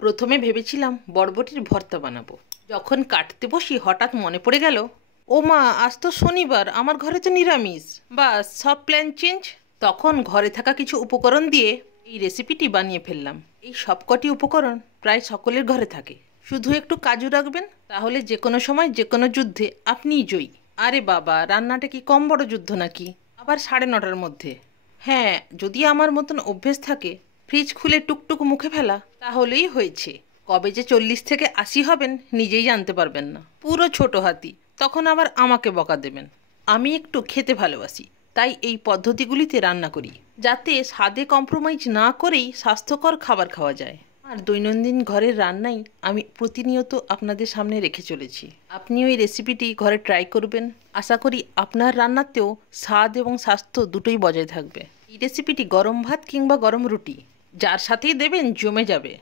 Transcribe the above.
প্রথমে ভেবেছিলাম বরবটির ভর্তা বানাবো। যখন কাটতে বসি হঠাৎ মনে পড়ে গেল, ও মা, আজ তো শনিবার, আমার ঘরে তো নিরামিষ। বাস, সব প্ল্যান চেঞ্জ। তখন ঘরে থাকা কিছু উপকরণ দিয়ে এই রেসিপিটি বানিয়ে ফেললাম। এই সবকটি উপকরণ প্রায় সকলের ঘরে থাকে, শুধু একটু কাজু রাখবেন, তাহলে যে কোনো সময় যে কোনো যুদ্ধে আপনিই জয়ী। আরে বাবা, রান্নাটা কি কম বড় যুদ্ধ নাকি? আবার 9:30টার মধ্যে? হ্যাঁ, যদি আমার মতন অভ্যেস থাকে ফ্রিজ খুলে টুকটুক মুখে ফেলা, তাহলেই হয়েছে। কবে যে 40 থেকে 80 হবেন নিজেই জানতে পারবেন না। পুরো ছোট হাতি, তখন আবার আমাকে বকা দেবেন। আমি একটু খেতে ভালোবাসি, তাই এই পদ্ধতিগুলিতে রান্না করি, যাতে স্বাদে কম্প্রোমাইজ না করেই স্বাস্থ্যকর খাবার খাওয়া যায়। আর দৈনন্দিন ঘরের রান্নাই আমি প্রতিনিয়ত আপনাদের সামনে রেখে চলেছি। আপনি ওই রেসিপিটি ঘরে ট্রাই করবেন। আশা করি আপনার রান্নাতেও স্বাদ এবং স্বাস্থ্য দুটোই বজায় থাকবে। এই রেসিপিটি গরম ভাত কিংবা গরম রুটি, যার সাথেই দেবেন জমে যাবে।